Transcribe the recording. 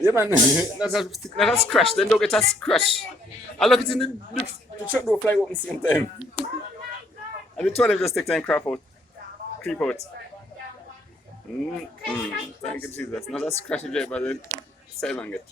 Yeah, man. Let us crash. Then don't get us crash. I look it in the truck door fly open same time. And the two of them just take time creep out. Thank you, Jesus. Not us crash the drive by the side and get.